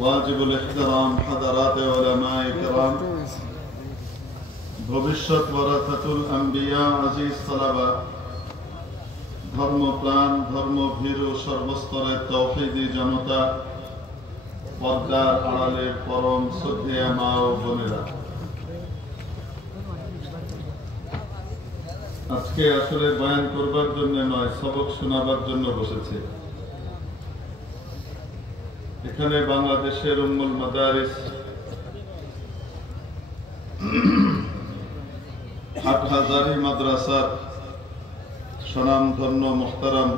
ওয়াজিবুল ইহতিরাম হাদারাতে উলামায়ে কিরাম, ভবিষ্যৎ ওয়ারাসাতুল আম্বিয়া, আজিজ সালাবা, ধর্মপ্রাণ ধর্মভীরু সর্বস্তরের তাওহীদি জনতা, পর্দার আড়ালের পরম শ্রদ্ধেয় মা ও বোনেরা, আজকে আসলে বয়ান করবার জন্য নয়, সবক শোনাবার জন্য বসেছে। এখানে বাংলাদেশের উম্মুল মাদারিস হাটহাজারী মাদ্রাসার স্বনামধন্য মুহতারাম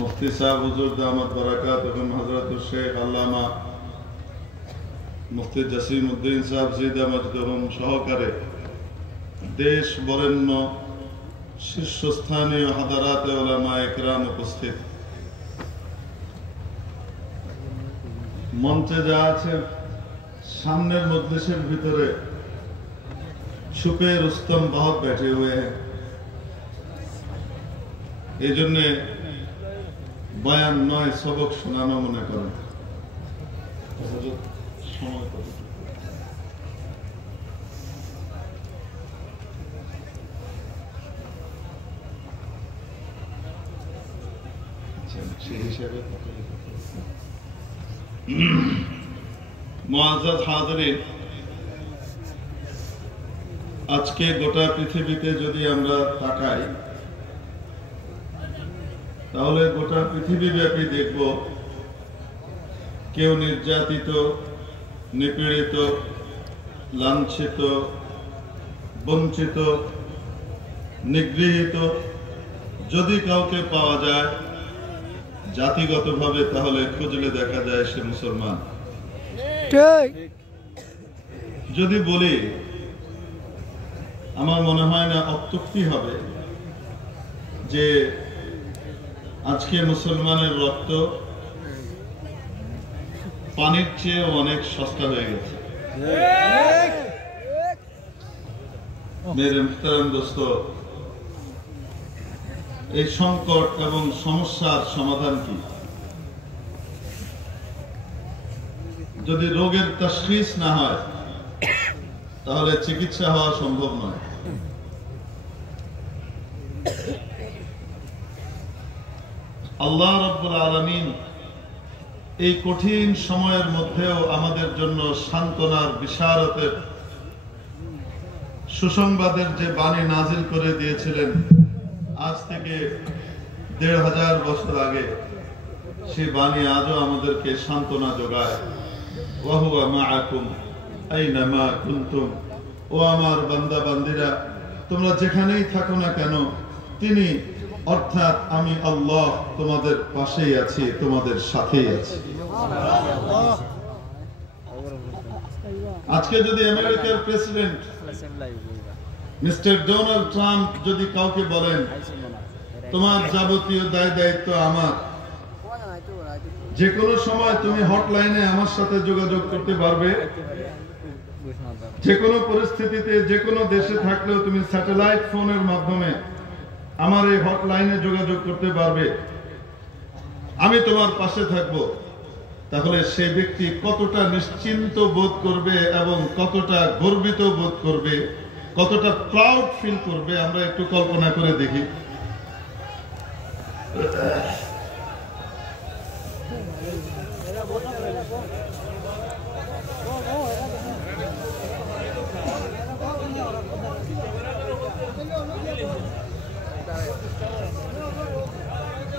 মুফতি সাহেব হুজুর দামাত বারাকাত এবং হযরতুল শেখ আল্লামা মুফতি জসিম উদ্দিন সাহেব জিদা মজদুম সহকারে দেশ বরেণ্য শীর্ষস্থানীয় হাদারাতে উলামায়ে কিরাম উপস্থিত, মঞ্চে যা আছে, सामने मजलिसेर भीतरे छुपे रुस्तम बहुत बैठे हुए हैं। एजन्य बयान नय सबक शोनानो मने करें। मुआज्जज हाज़िरीन, आज के गोटा पृथिवीते यदि आमरा ताकाई ताहले गोटा पृथिवीव्यापी देखबो केउ निर्यातित, निपीड़ित, लांछित, वंचित, निगृहीत यदि काउके पाওয়া যায় জাতিগতভাবে তাহলে খুঁজলে দেখা যায় সে মুসলমান। যদি বলি আমার মনে হয় না অত্যুক্তি হবে যে আজকে মুসলমানের রক্ত পানির চেয়ে অনেক সস্তা হয়ে গেছে। মেরে মুহতারাম দোস্ত, এই সংকট এবং সমস্যার সমাধান কি? যদি রোগের তাশখীস না হয় তাহলে চিকিৎসা হওয়া সম্ভব নয়। আল্লাহ রাব্বুল আলামিন এই কঠিন সময়ের মধ্যেও আমাদের জন্য সান্ত্বনার, বিশারতের, সুসংবাদের যে বাণী নাজিল করে দিয়েছিলেন আজ থেকে ১৫০০ বছর আগে, সেই বাণী আজও আমাদেরকে সান্ত্বনা যোগায়। ওয়া হুয়া মাআকুম আইনামা কুনতুম, ও আমার বান্দা বান্দিরা, তোমরা যেখানেই থাকো না কেন তিনি অর্থাৎ আমি আল্লাহ তোমাদের পাশেই আছি, তোমাদের সাথেই আছি। আজকে যদি আমেরিকার প্রেসিডেন্ট মিস্টার ডোনাল্ড ট্রাম্প যদি কাউকে বলেন তোমার যাবতীয় দায় দায়িত্ব আমার, যে কোনো সময় তুমি হটলাইনে আমার সাথে যোগাযোগ করতে পারবে, যে কোনো পরিস্থিতিতে যে কোনো দেশে থাকলেও তুমি স্যাটেলাইট ফোনের মাধ্যমে আমার এই হটলাইনে যোগাযোগ করতে পারবে, আমি তোমার পাশে থাকবো, তাহলে সেই ব্যক্তি কতটা নিশ্চিন্ত বোধ করবে এবং কতটা গর্বিত বোধ করবে, কতটা প্রাউড ফিল করবে, আমরা একটু কল্পনা করে দেখি।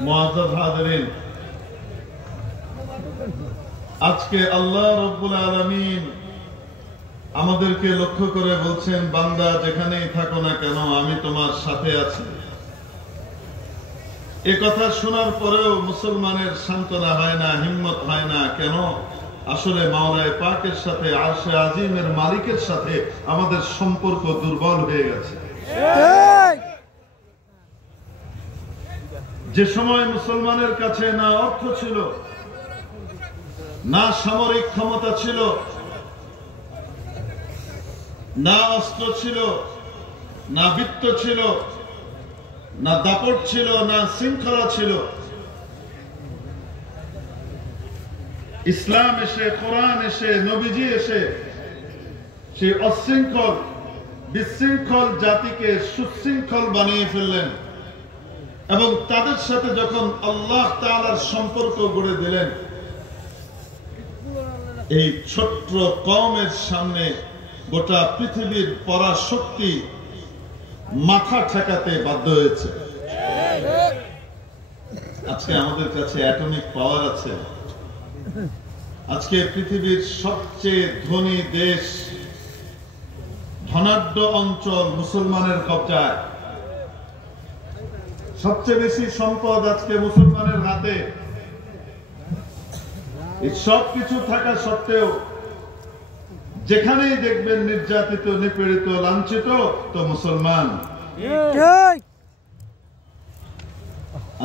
মুআজ্জাজ হাজিরিন, আজকে আল্লাহ রাব্বুল আলামিন আমাদেরকে লক্ষ্য করে বলছেন, বান্দা যেখানেই থাকো না কেন আমি তোমার সাথে আছি। এ কথা শোনার পরেও মুসলমানের সান্ত্বনা হয় না, হিম্মত হয় না। কেন? আসলে মাওলায়ে পাকের সাথে, আরশে আজিমের মালিকের সাথে আমাদের সম্পর্ক দুর্বল হয়ে গেছে। যে সময় মুসলমানের কাছে না অর্থ ছিল, না সামরিক ক্ষমতা ছিল, না অস্ত্র ছিল, না বিত্ত ছিল, না দাপট ছিল, না শৃঙ্খলা ছিল, ইসলাম এসে, কোরআন এসে, নবীজি এসে সেই অশৃঙ্খল বিশৃঙ্খল জাতিকে সুশৃঙ্খল বানিয়ে ফেললেন এবং তাদের সাথে যখন আল্লাহ তাআলার সম্পর্ক গড়ে দিলেন, এই ছোট্ট কওমের সামনে গোটা পৃথিবীর পরাশক্তি মাথা ঠেকাতে বাধ্য হয়েছে। আজকে আমাদের কাছে অ্যাটমিক পাওয়ার আছে। আজকে পৃথিবীর সবচেয়ে ধনী দেশ, ধনাঢ্য অঞ্চল মুসলমানের কবজায়। সবচেয়ে বেশি সম্পদ আজকে মুসলমানের হাতে। এই সব কিছু থাকা সত্ত্বেও যেখানেই দেখবেন নির্যাতিত, নিপীড়িত, লাঞ্ছিত, তো মুসলমান।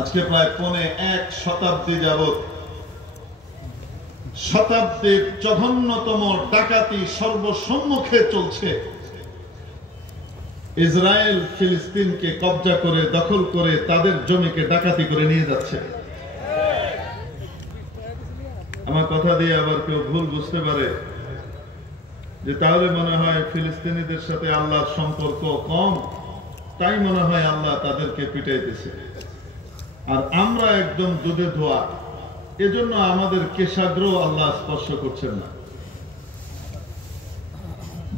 আজকে প্রায় 1.25 শতাব্দী যাবৎ শতাব্দীর জঘন্যতম ডাকাতি সর্বসম্মুখে চলছে। ইসরায়েল ফিলিস্তিনকে কবজা করে, দখল করে, তাদের জমিকে ডাকাতি করে নিয়ে যাচ্ছে। আমার কথা দিয়ে আবার কেউ ভুল বুঝতে পারে যে তাহলে মনে হয় ফিলিস্তিনিদের সাথে আল্লাহর সম্পর্ক কম, তাই মনে হয় আল্লাহ তাদেরকে পিটাইতেছে। আর আমরা একদম দুধে ধোয়া, এজন্য আমাদের কেশাগ্র আল্লাহ স্পর্শ করছেন না।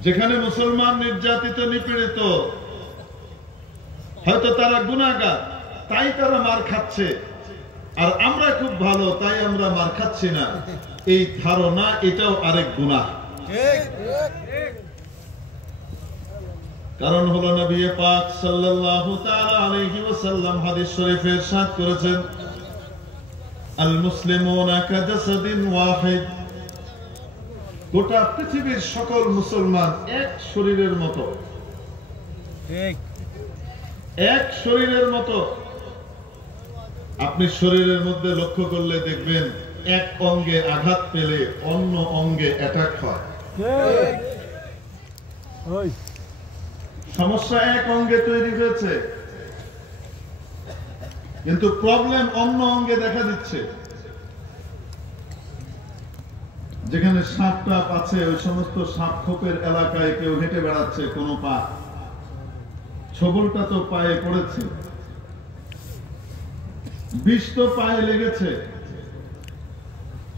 যেখানে মুসলমান নির্যাতিত, নিপীড়িত, হয়তো তারা গুনাহগার, তাই তারা মার খাচ্ছে, আর আমরা খুব ভালো তাই আমরা মার খাচ্ছি না, এই ধারণা এটাও আরেক গুনাহ। কারণ হলো নবী পাক সাল্লাল্লাহু তাআলা আলাইহি ওয়াসাল্লাম হাদিস শরীফে ইরশাদ করেছেন, আল মুসলিমুনা কাজাসাদিন ওয়াহিদ। গোটা পৃথিবীর সকল মুসলমান এক শরীরের মতো, এক শরীরের মতো। আপনি শরীরের মধ্যে লক্ষ্য করলে দেখবেন এক অঙ্গে আঘাত পেলে অন্য অঙ্গে অ্যাটাক হয়। সমস্যা এক অঙ্গে তৈরি হয়েছে, কিন্তু প্রবলেম অন্য অঙ্গে দেখা দিচ্ছে। যেখানে সাপ টাপ আছে, ওই সমস্ত সাপ খোপের এলাকায় কেউ হেঁটে বেড়াচ্ছে, কোনো পা, ছবলটা তো পায়ে পড়েছে, বিষ তো পায়ে লেগেছে,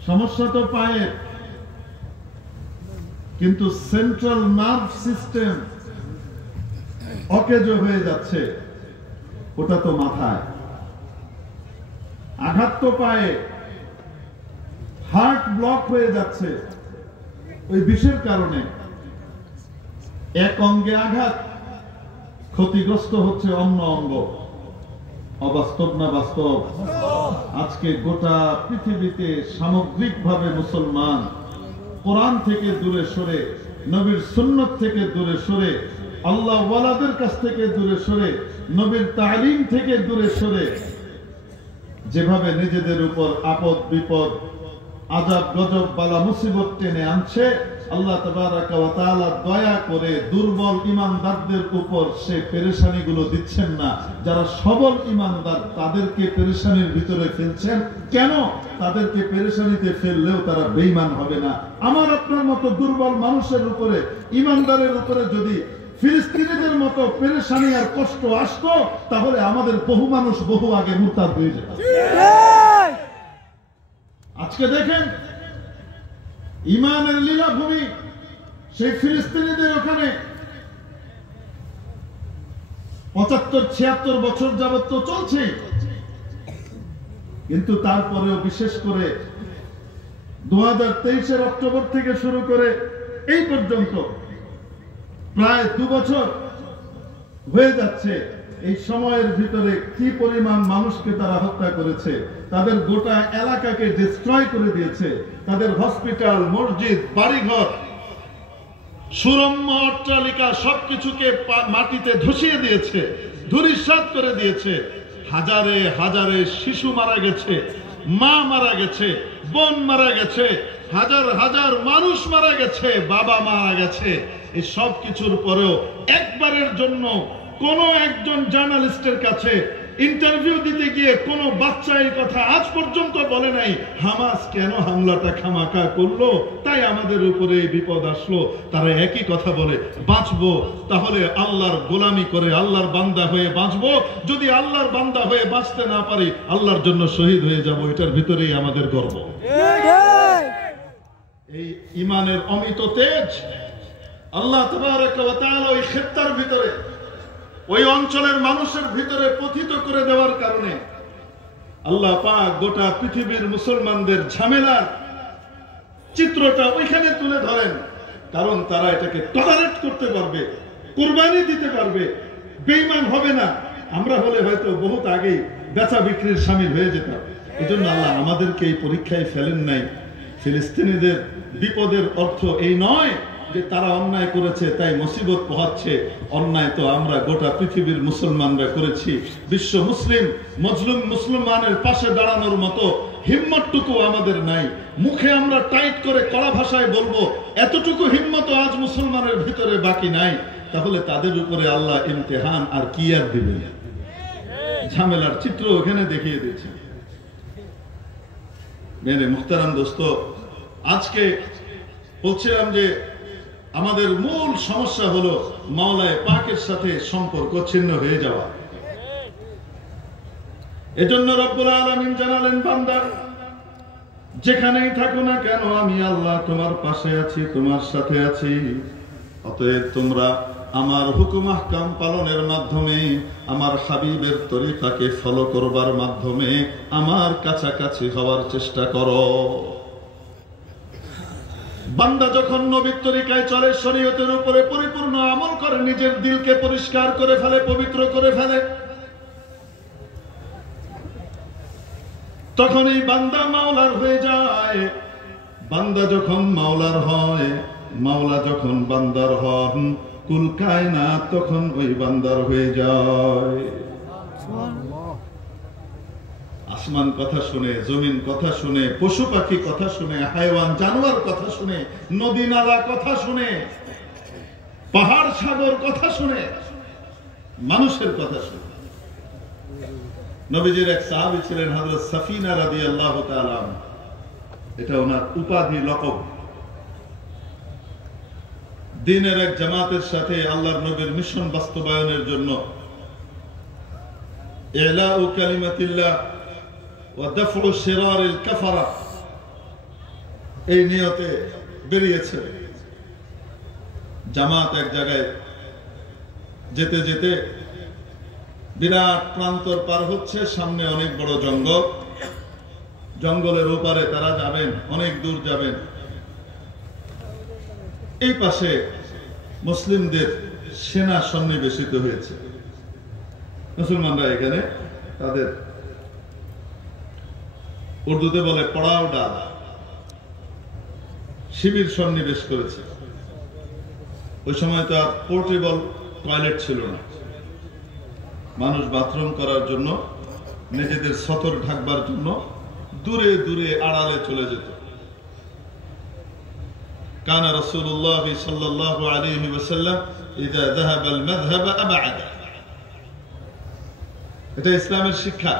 সমস্যা তো পায়ে, কিন্তু সেন্ট্রাল নার্ভ সিস্টেম অকেজো হয়ে যাচ্ছে, ওটা তো মাথায়। আঘাত তো পায়ে, হার্ট ব্লক হয়ে যাচ্ছে ওই বিষের কারণে। এক অঙ্গে আঘাত, ক্ষতিগ্রস্ত হচ্ছে অন্য অঙ্গ। অবাস্তব না বাস্তব? আজকে গোটা পৃথিবীতে সামগ্রিকভাবে মুসলমান কোরআন থেকে দূরে সরে, নবীর সুন্নাত থেকে দূরে সরে, আল্লাহ ওয়ালাদের কাছ থেকে দূরে সরে, নবীর তালিম থেকে দূরে সরে, যেভাবে নিজেদের উপর আপদ বিপদ, আযাব গজব বালা মুসিবত টেনে আনছে, আল্লাহ তাবারাকা ওয়া তাআলা দয়া করে দুর্বল ঈমানদারদের উপর সে পেরেশানিগুলো দিচ্ছেন না। যারা সবল ঈমানদার তাদেরকে পেরেশানির ভিতরে ফেলছেন। কেন? তাদেরকে পেরেশানিতে ফেললেও তারা বেঈমান হবে না। আমার আপনার মতো দুর্বল মানুষের উপরে, ঈমানদারের উপরে যদি ফিলিস্তিনিদের মতো পেরেশানি আর কষ্ট আসতো, তাহলে আমাদের বহু মানুষ বহু আগে মুরতাদ হয়ে যেত। আজকে দেখেন ইমানের লীলাভূমি সেই ফিলিস্তিনিদের ওখানে 75-76 বছর যাবত তো চলছে, কিন্তু তারপরেও বিশেষ করে 2023-এর অক্টোবর থেকে শুরু করে এই পর্যন্ত প্রায় 2 বছর হয়ে যাচ্ছে। এই সময়ের ভিতরে কি পরিমাণ মানুষকে তারা হত্যা করেছে, তাদের গোটা এলাকাকে ডিস্ট্রয় করে দিয়েছে, তাদের হসপিটাল, মসজিদ, বাড়িঘর, সুরম্য অট্টালিকা সবকিছুকে মাটিতে ধসিয়ে দিয়েছে, ধূলিসাৎ করে দিয়েছে। হাজারে হাজারে শিশু মারা গেছে, মা মারা গেছে, বোন মারা গেছে, হাজার হাজার মানুষ মারা গেছে, বাবা মারা গেছে। এই সব কিছুর পরেও একবারের জন্য কোন একজন জার্নালিস্টের কাছে ইন্টারভিউ দিতে গিয়ে কোন বাচ্চা এই কথা আজ পর্যন্ত বলে নাই হামাস কেন হামলাটা খামাকা করলো, তাই আমাদের উপরে এই বিপদ আসলো। তারা একই কথা বলে, বাঁচবো তাহলে আল্লাহর গোলামি করে আল্লাহর বান্দা হয়ে বাঁচবো, যদি আল্লাহর বান্দা হয়ে বাঁচতে না পারি আল্লাহর জন্য শহীদ হয়ে যাব। এটার ভিতরেই আমাদের গর্ব। এই ইমানের অমিত তেজ আল্লাহ তাবারক ওয়া তাআলা ওই ক্ষেত্রের ভিতরে, ওই অঞ্চলের মানুষের ভিতরে পতিত করে দেওয়ার কারণে আল্লাহ পাক গোটা পৃথিবীর মুসলমানদের ঝামেলার চিত্রটা ওইখানে তুলে ধরেন। কারণ তারা এটাকে টলারেট করতে পারবে, কুরবানি দিতে পারবে, বেঈমান হবে না। আমরা হলে হয়তো বহুত আগেই বেচা বিক্রির শামিল হয়ে যেতাম। এই জন্য আল্লাহ আমাদেরকে এই পরীক্ষায় ফেলেন নাই। ফিলিস্তিনিদের বিপদের অর্থ এই নয় যে তারা অন্যায় করেছে তাই মুসিবত পোহাচ্ছে। অন্যায় তো আমরা গোটা পৃথিবীর মুসলমানরা করেছি। বিশ্ব মুসলিম মজলুম মুসলমানের পাশে দাঁড়ানোর মতো হিম্মতটুকু আমাদের নাই। মুখে আমরা টাইট করে কড়া ভাষায় বলবো, এতটুকু হিম্মত আজ মুসলমানের ভিতরে বাকি নাই। তাহলে তাদের উপরে আল্লাহ ইমতিহান আর কি আর দিবেন? ঝামেলার চিত্র ওখানে দেখিয়ে দিয়েছে। মেরে মুহতারাম দোস্ত, আজকে বলছিলাম যে আমাদের মূল সমস্যা হলো মাওলায়ে পাকের সাথে সম্পর্ক ছিন্ন হয়ে যাওয়া। এজন্য রব্বুল আলামিন জানালেন, বান্দা যেখানেই থাকো না কেন আমি আল্লাহ তোমার পাশে আছি, তোমার সাথে আছি। অতএব তোমরা আমার হুকুম আহকাম পালনের মাধ্যমে, আমার হাবিবের তরিকাকে ফলো করবার মাধ্যমে আমার কাছাকাছি হওয়ার চেষ্টা করো। বান্দা যখন নবীর তরিকায় চলে, শরীয়তের উপরে পরিপূর্ণ আমল করে, নিজের দিলকে পরিষ্কার করে ফেলে, পবিত্র করে ফেলে, তখনই বান্দা মাওলার হয়ে যায়। বান্দা যখন মাওলার হয়, মাওলা যখন বান্দার হন, কুল কায়নাত তখন ওই বান্দার হয়ে যায়। আসমান কথা শুনে, জমিন কথা শুনে, পশু পাখি কথা শুনে, হাইওয়ান জানোয়ার কথা শুনে, নদী নালা কথা শুনে, পাহাড় সাগর কথা শুনে, মানুষের কথা শুনে। নবীজির এক সাহাবী ছিলেন হযরত সাফিনা রাদিয়াল্লাহু তাআলা, এটা ওনার উপাধি, লকব। দ্বীনের এক জামাতের সাথে আল্লাহর নবীর মিশন বাস্তবায়নের জন্য ইলাউ কালিমাতিল্লাহ ওয়া দাফউ শিরারিল কাফারা এই নিয়তে বেরিয়েছে। জামাত এক জায়গায় যেতে যেতে বিরাট প্রান্তর পার হচ্ছে, সামনে অনেক বড় জঙ্গল, জঙ্গলের ওপারে তারা যাবেন, অনেক দূর যাবেন। এই পাশে মুসলিমদের সেনা সন্নিবেশিত হয়েছে। মুসলমানরা এখানে তাদের উর্দুতে বলে পড়াও ডাল, শিবির সন্নিবেশ করেছে। ওই সময় তো আর পোর্টেবল টয়লেট ছিল না, মানুষ বাথরুম করার জন্য, নিজেদের সতর ঢাকবার জন্য দূরে দূরে আড়ালে চলে যেত। কানা রাসূলুল্লাহ সাল্লাল্লাহু আলাইহি ওয়াসাল্লাম ইযা যাহাবা আল মাযহাব আবআদা। এটা ইসলামের শিক্ষা।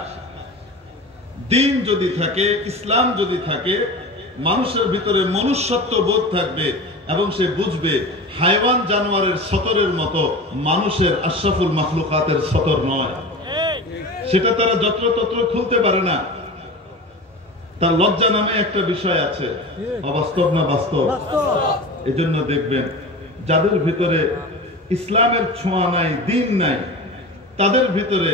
দ্বীন যদি থাকে, ইসলাম যদি থাকে, মানুষের ভিতরে মনুষ্যত্ব বোধ থাকবে এবং সে বুঝবে হাইওয়ান জানোয়ারের সতরের মতো মানুষের আশরাফুল মাখলুকাতের সতর নয়। সেটা তারা যত্রতত্র খুলতে পারে না। তার লজ্জা নামে একটা বিষয় আছে, অবাস্তব না বাস্তব? এজন্য দেখবেন যাদের ভিতরে ইসলামের ছোঁয়া নাই, দ্বীন নাই, তাদের ভিতরে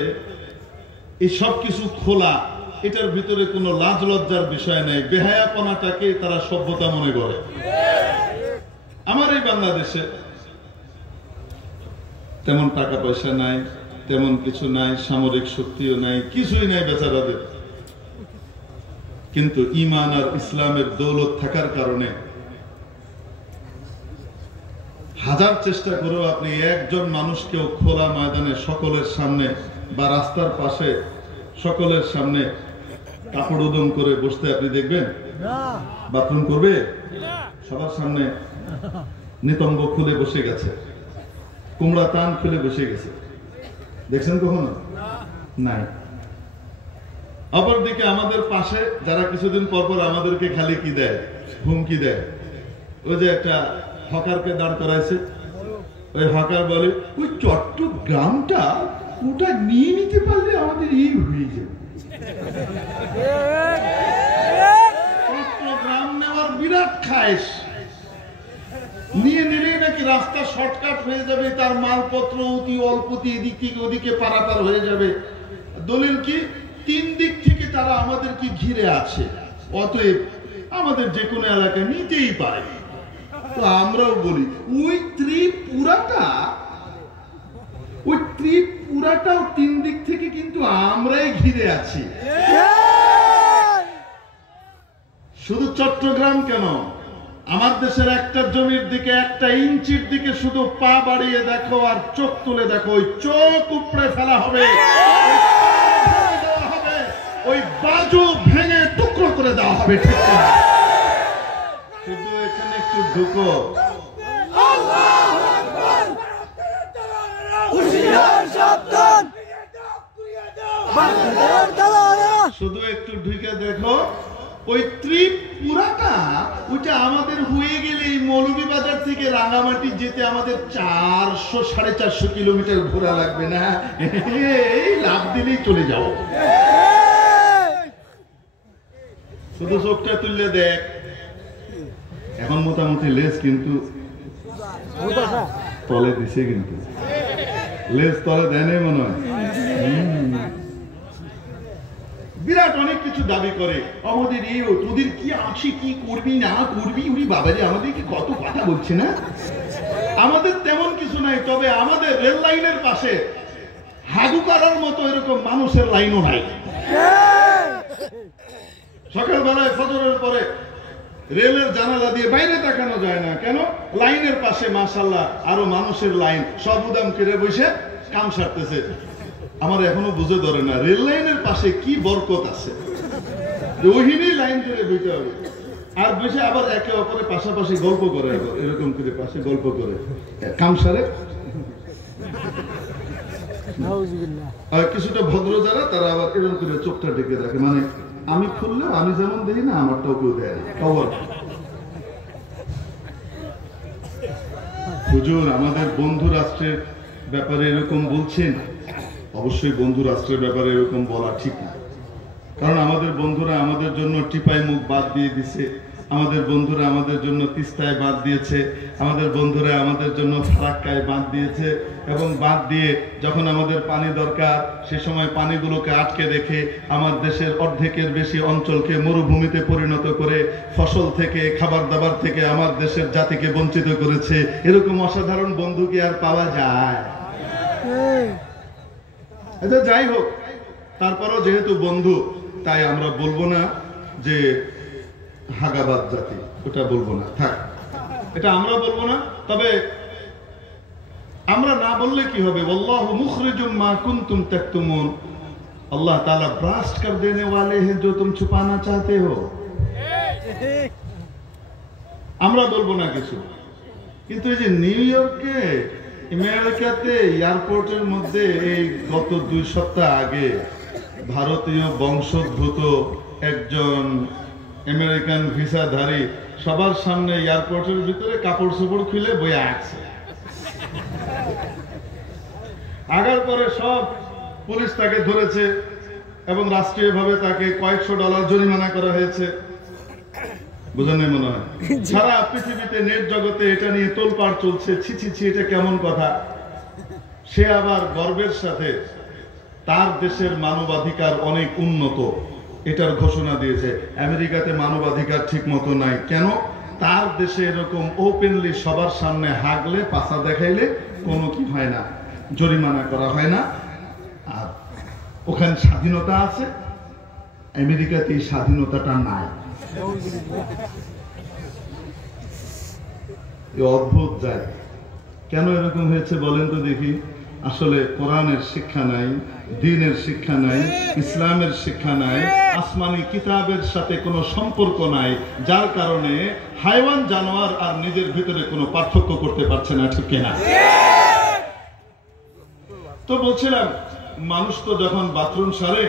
এই সব কিছু খোলা, এটার ভিতরে কোনো লাজ লজ্জার বিষয় নেই। বেহায়াপনাটাকে তারা সভ্যতা মনে করে। আমার এই বাংলাদেশে তেমন টাকা পয়সা নাই, তেমন কিছু নাই, সামরিক শক্তিও নাই, কিছুই নাই বেচারাদের। কিন্তু ঈমান আর ইসলামের দৌলত থাকার কারণে হাজার চেষ্টা করেও আপনি একজন মানুষকেও খোলা ময়দানে সকলের সামনে বা রাস্তার পাশে সকলের সামনে কাপড় উদম করে বসতে আপনি দেখবেন? বাথরুম করবে? সবার সামনে নিতম্ব খুলে বসে গেছে, কুমড়া তান খুলে বসে গেছে। দেখছেন কখনো? নাই। অপরদিকে আমাদের পাশে যারা কিছুদিন পর পর আমাদেরকে খালি কি দেয়, হুমকি দেয়, ওই যে একটা হকারকে দাঁড় করাইছে, ওই হকার বলে ওই চট্টগ্রামটা ওটা নিয়ে নিতে পারলে আমাদের এই হয়ে যাবে। চট্টগ্রাম নেওয়ার বিরাট খায়েশ, নিয়ে নিলেই নাকি রাস্তা শর্টকাট হয়ে যাবে, তার মালপত্র অতি অল্পতি এদিক থেকে ওদিকে পারাপার হয়ে যাবে। দলিল কি, 3 দিক থেকে তারা আমাদেরকে ঘিরে আছে, অতএব আমাদের যে কোনো এলাকায় নিতেই পারে। তো আমরাও বলি ওই ত্রিপুরাটাও 3 দিক থেকে কিন্তু আমরাই ঘিরে আছি। শুধু চট্টগ্রাম কেন, আমার দেশের একটা জমির দিকে 1 ইঞ্চির দিকে শুধু পা বাড়িয়ে দেখো আর চোখ তুলে দেখো, ওই চোখ উপড়ে ফেলা হবে, ওই বাজু ভেঙে টুকরো করে দেওয়া হবে। ঠিক না? শুধু এখানে একটু ঢুকো, শুধু একটু ঢুকে দেখো, ওই ত্রিপুরাটা ওইটা আমাদের হয়ে গেলে এই মৌলভীবাজার থেকে রাঙামাটি যেতে আমাদের 400-450 কিলোমিটার ঘোরা লাগবে না, এই লাভ দিলেই চলে যাও। শুধু চোখটা তুললে দেখ, এখন মোটামুটি লেজ কিন্তু তলে দিছে, কিন্তু লেজ তলে দেয় নাই মনে হয়। বিরাট অনেক কিছু দাবি করে, আমাদের এই তোদের কি আছে, কি করবি না করবি, উনি বাবাজি আমাদেরকে কত কথা বলছে না। আমাদের তেমন কিছু নাই, তবে আমাদের রেল লাইনের পাশে হাগু করার মতো এরকম মানুষের লাইনও নাই। সকালবেলায় ফজরের পরে রেলের জানালা দিয়ে বাইরে তাকানো যায় না, কেন? লাইনের পাশে মাশাআল্লাহ আরো মানুষের লাইন, সব উদাম করে বসে কাম সারতেছে। আমার এখনো বুঝে ধরে না রেল লাইনের পাশে কি বরকত আছে, ওহিনী লাইন ধরে বইতে হবে আর বসে আবার একে অপরের পাশাপাশি গল্প করে, এরকম করে পাশে গল্প করে কাম সারে। কিছুটা ভদ্র যারা তারা আবার এরকম করে চোখটা ঢেকে রাখে, মানে আমি খুললেও আমি যেমন দেখি না আমারটাও কেউ দেয় না। হুজুর আমাদের বন্ধু রাষ্ট্রের ব্যাপারে এরকম বলছেন, অবশ্যই বন্ধু রাষ্ট্রের ব্যাপারে এরকম বলা ঠিক না, কারণ আমাদের বন্ধুরা আমাদের জন্য টিপাই মুখ বাদ দিয়ে দিছে, আমাদের বন্ধুরা আমাদের জন্য তিস্তায় বাদ দিয়েছে, আমাদের বন্ধুরা আমাদের জন্য ফারাক্কায় বাদ দিয়েছে, এবং বাদ দিয়ে যখন আমাদের পানি দরকার সে সময় পানিগুলোকে আটকে রেখে আমার দেশের অর্ধেকের বেশি অঞ্চলকে মরুভূমিতে পরিণত করে ফসল থেকে খাবার দাবার থেকে আমার দেশের জাতিকে বঞ্চিত করেছে। এরকম অসাধারণ বন্ধু কি আর পাওয়া যায়? আচ্ছা যাই হোক, তারপরও যেহেতু বন্ধু তাই আমরা বলবো না যে হাগাবাদ জাতি, ওটা বলবো না, থাক, এটা আমরা বলবো না। তবে আমরা না বললে কি হবে, ওয়াল্লাহু মুখরিজুম মা কুনতুম তাকতুমুন, अल्लाह ताला ब्रास्ट कर देने वाले हैं जो तुम छुपाना चाहते हो। আমরা বলবো না কিছু, কিন্তু এই যে নিউ ইয়র্কে আমেরিকাতে এয়ারপোর্টের মধ্যে এই গত 2 সপ্তাহ আগে ভারতীয় বংশোদ্ভূত একজন আমেরিকান ভিসাধারী সবার সামনে এয়ারপোর্টের ভিতরে কাপড় চোপড় খুলে বইয়া আসছে। আগার পরে সব পুলিশ তাকে ধরেছে এবং রাষ্ট্রীয়ভাবে তাকে কয়েকশো ডলার জরিমানা করা হয়েছে। বুঝেন নাই মনে হয়? সারা পৃথিবীতে নেট জগতে এটা নিয়ে তোলপাড় চলছে, ছি ছি ছি, এটা কেমন কথা। সে আবার গর্বের সাথে তার দেশের মানবাধিকার অনেক উন্নত এটার ঘোষণা দিয়েছে। আমেরিকাতে মানবাধিকার ঠিক মতো নাই, কেন? তার দেশে এরকম ওপেনলি সবার সামনে হাগলে পাছা দেখাইলে কোনো কি হয় না, জরিমানা করা হয় না। আর ওখানে স্বাধীনতা আছে, আমেরিকাতে এই স্বাধীনতাটা নাই। অদ্ভুত যায়, কেন এরকম হয়েছে বলেন তো দেখি। আসলে কোরআনের শিক্ষা নাই, দ্বীনের শিক্ষা নাই, ইসলামের শিক্ষা নাই, আসমানি কিতাবের সাথে কোনো সম্পর্ক নাই, যার কারণে হাইওয়ান জানোয়ার আর নিজের ভিতরে কোনো পার্থক্য করতে পারছে না, ঠিক কিনা? তো বলছিলাম মানুষ তো যখন বাথরুম সারে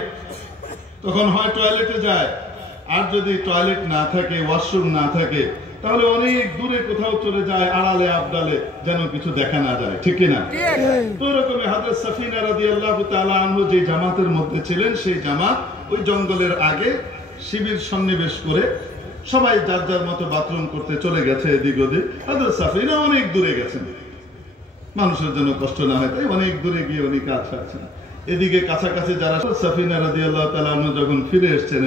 তখন হয় টয়লেটে যায়, আর যদি টয়লেট না থাকে, ওয়াশরুম না থাকে, তাহলে অনেক দূরে কোথাও চলে যায়, আড়ালে আবডালে, যেন কিছু দেখা না যায়, ঠিক কিনা? তো এরকমই হযরত সাফিনা রাদিয়াল্লাহু তাআলা আনহু যে জামাতের মধ্যে ছিলেন, সেই জামাত ওই জঙ্গলের আগে শিবির সন্নিবেশ করে সবাই যার যার মতো বাথরুম করতে চলে গেছে এদিক ওদিক। হযরত সাফিনা অনেক দূরে গেছেন, মানুষের জন্য কষ্ট না হয় তাই অনেক দূরে গিয়ে উনি কাজ ছাড়ছেন। এদিকে কাছাকাছি যারা, সাফিনা রাদিয়াল্লাহু তাআলা আনহু যখন ফিরে এসেছেন